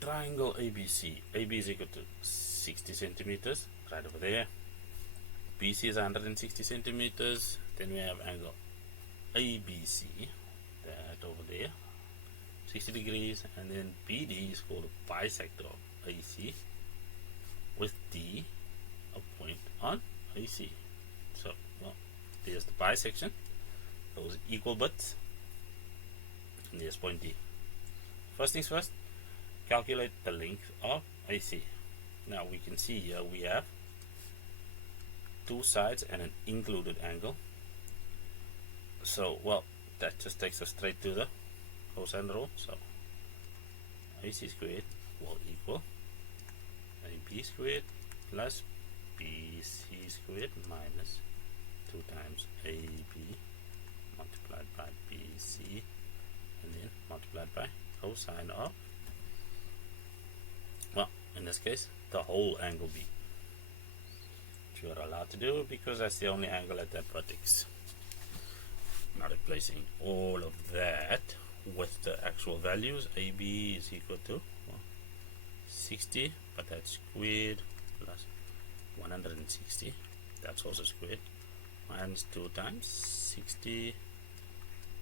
triangle ABC. AB is equal to 60 centimeters, right over there. BC is 160 centimeters. Then we have angle ABC, that over there, 60 degrees. And then BD is called a bisector of AC, with D a point on AC. So, well, there's the bisection, those equal bits, and there's point D. First things first, calculate the length of AC. Now we can see here we have two sides and an included angle. So, well, that just takes us straight to the cosine rule. So, AC squared will equal AB squared plus BC squared minus 2 times AB multiplied by BC and then multiplied by cosine of, well, in this case, the whole angle B, which you are allowed to do because that's the only angle at that vertex. Now replacing all of that with the actual values, AB is equal to, well, 60, but that's squared, plus 160, that's also squared, minus 2 times 60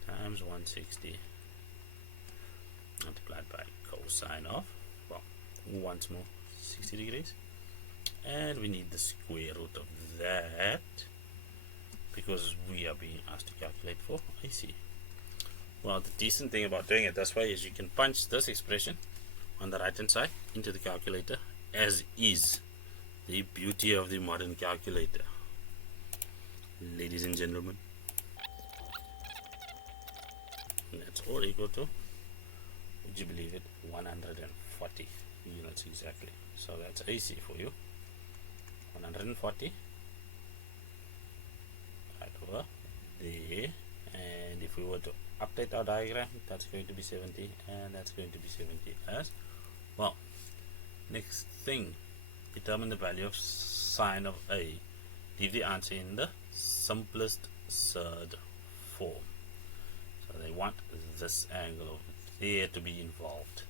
times 160 multiplied by cosine of, well, once more 60 degrees, and we need the square root of that because we are being asked to calculate for AC. Well, the decent thing about doing it this way is you can punch this expression on the right hand side into the calculator as is. The beauty of the modern calculator, ladies and gentlemen. And that's all equal to, would you believe it, 140 units exactly. So that's AC for you, 140 right over there. And if we were to update our diagram, that's going to be 70 and that's going to be 70 as well. Next thing, determine the value of sine of A. Leave the answer in the simplest surd form. So they want this angle over there to be involved,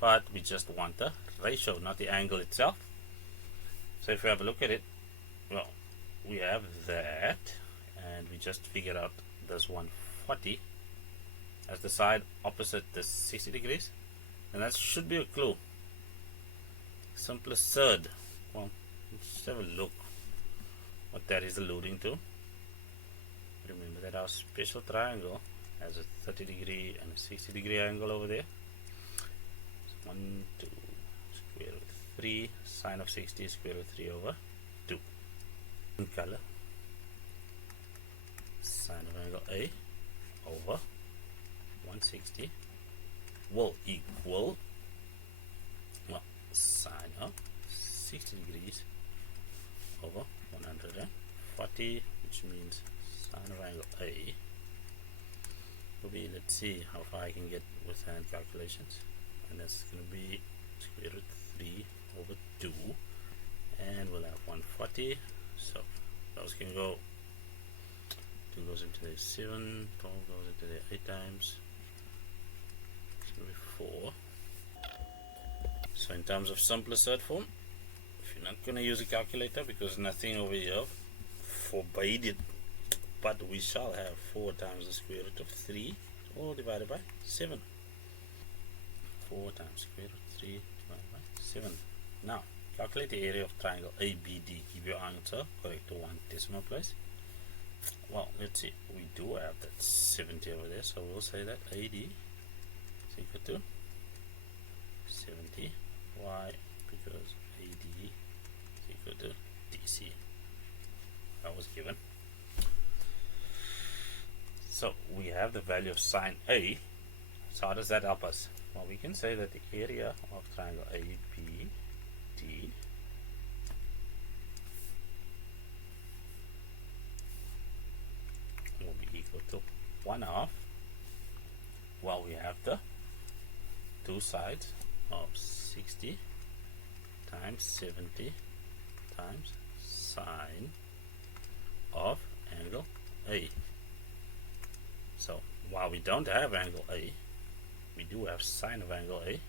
but we just want the ratio, not the angle itself. So if we have a look at it, well, we have that, and we just figured out this 140 as the side opposite this 60 degrees, and that should be a clue. Simplest surd. Well, let's have a look what that is alluding to. Remember that our special triangle has a 30 degree and a 60 degree angle over there. So 1, 2, square root 3, sine of 60 is square root 3 over 2. In color, sine of angle A over 160 will equal, well, sine of 60 degrees over 140, which means sine of angle A will be, let's see how far I can get with hand calculations, and that's going to be square root 3 over 2, and we'll have 140, so those can go, 2 goes into there 7, 12 goes into there 8 times, it's going to be 4. So in terms of simplest surd form, if you're not going to use a calculator because nothing over here forbade it, but we shall have 4 times the square root of 3 all divided by 7. 4 times square root of 3 divided by 7. Now calculate the area of triangle ABD. Give your answer correct to 1 decimal place. Well, let's see, we do have that 70 over there, so we'll say that AD is equal to 70. Why? Because AD is equal to DC. That was given. So we have the value of sine A. So how does that help us? Well, we can say that the area of triangle ABD will be equal to 1/2. Well, we have the two sides of 60 times 70 times sine of angle A. So while we don't have angle A, we do have sine of angle A,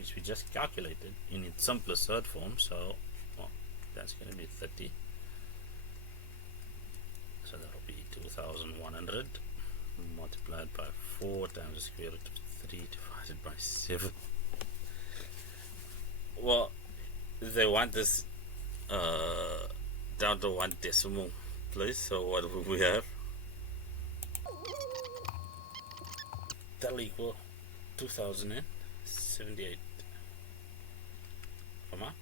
which we just calculated in its simplest third form. So, well, that's going to be 30. So that will be 2100 multiplied by 4 times the square root of 3 divided by 7. Well, they want this down to one decimal place, so what will we have? That'll equal 2078, comma